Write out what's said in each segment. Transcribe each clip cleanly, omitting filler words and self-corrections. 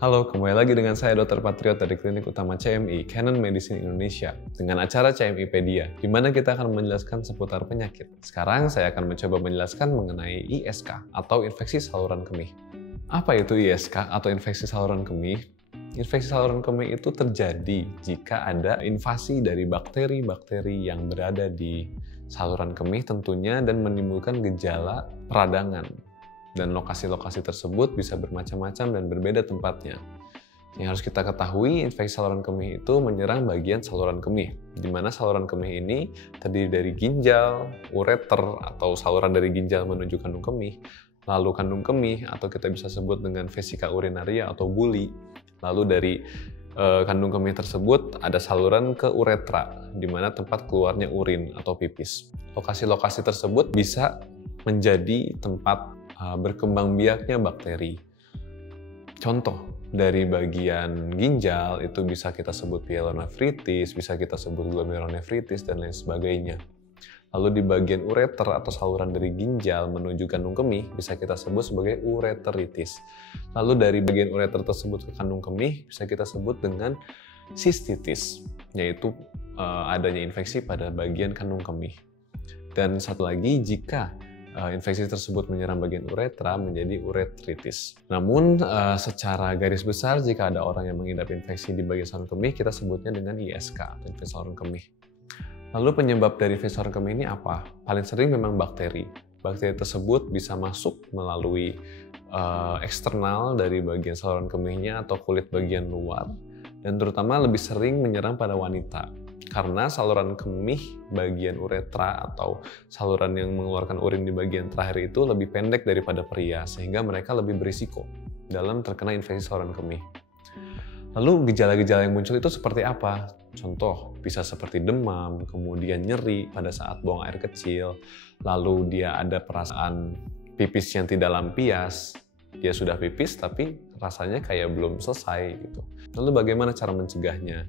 Halo, kembali lagi dengan saya Dr. Patriot dari Klinik Utama CMI, Canon Medicine Indonesia, dengan acara CMIpedia, di mana kita akan menjelaskan seputar penyakit. Sekarang saya akan mencoba menjelaskan mengenai ISK atau infeksi saluran kemih. Apa itu ISK atau infeksi saluran kemih? Infeksi saluran kemih itu terjadi jika ada invasi dari bakteri-bakteri yang berada di saluran kemih tentunya dan menimbulkan gejala peradangan. Dan lokasi-lokasi tersebut bisa bermacam-macam dan berbeda tempatnya. Yang harus kita ketahui, infeksi saluran kemih itu menyerang bagian saluran kemih, di mana saluran kemih ini terdiri dari ginjal, ureter atau saluran dari ginjal menuju kandung kemih, lalu kandung kemih atau kita bisa sebut dengan vesika urinaria atau buli, lalu dari kandung kemih tersebut ada saluran ke uretra, di mana tempat keluarnya urin atau pipis. Lokasi-lokasi tersebut bisa menjadi tempat berkembang biaknya bakteri. Contoh dari bagian ginjal itu bisa kita sebut pyelonefritis, bisa kita sebut glomerulonefritis dan lain sebagainya. Lalu di bagian ureter atau saluran dari ginjal menuju kandung kemih bisa kita sebut sebagai ureteritis. Lalu dari bagian ureter tersebut ke kandung kemih bisa kita sebut dengan sistitis, yaitu adanya infeksi pada bagian kandung kemih. Dan satu lagi, jika infeksi tersebut menyerang bagian uretra menjadi uretritis. Namun secara garis besar jika ada orang yang mengidap infeksi di bagian saluran kemih kita sebutnya dengan ISK atau infeksi saluran kemih. Lalu penyebab dari infeksi saluran kemih ini apa? Paling sering memang bakteri. Bakteri tersebut bisa masuk melalui eksternal dari bagian saluran kemihnya atau kulit bagian luar dan terutama lebih sering menyerang pada wanita. Karena saluran kemih bagian uretra atau saluran yang mengeluarkan urin di bagian terakhir itu lebih pendek daripada pria, sehingga mereka lebih berisiko dalam terkena infeksi saluran kemih. Lalu gejala-gejala yang muncul itu seperti apa? Contoh, bisa seperti demam, kemudian nyeri pada saat buang air kecil, lalu dia ada perasaan pipis yang tidak lampias, dia sudah pipis tapi rasanya kayak belum selesai gitu. Lalu bagaimana cara mencegahnya?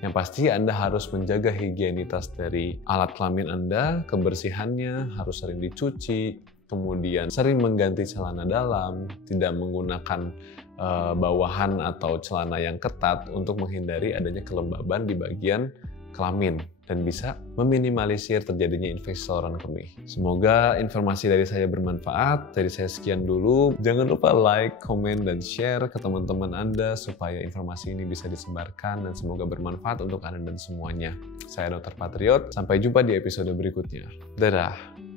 Yang pasti Anda harus menjaga higienitas dari alat kelamin Anda, kebersihannya harus sering dicuci, kemudian sering mengganti celana dalam, tidak menggunakan bawahan atau celana yang ketat untuk menghindari adanya kelembaban di bagian kelamin dan bisa meminimalisir terjadinya infeksi saluran kemih. Semoga informasi dari saya bermanfaat. Dari saya sekian dulu. Jangan lupa like, komen, dan share ke teman-teman Anda supaya informasi ini bisa disebarkan dan semoga bermanfaat untuk Anda dan semuanya. Saya Dr. Patriot. Sampai jumpa di episode berikutnya. Dadah!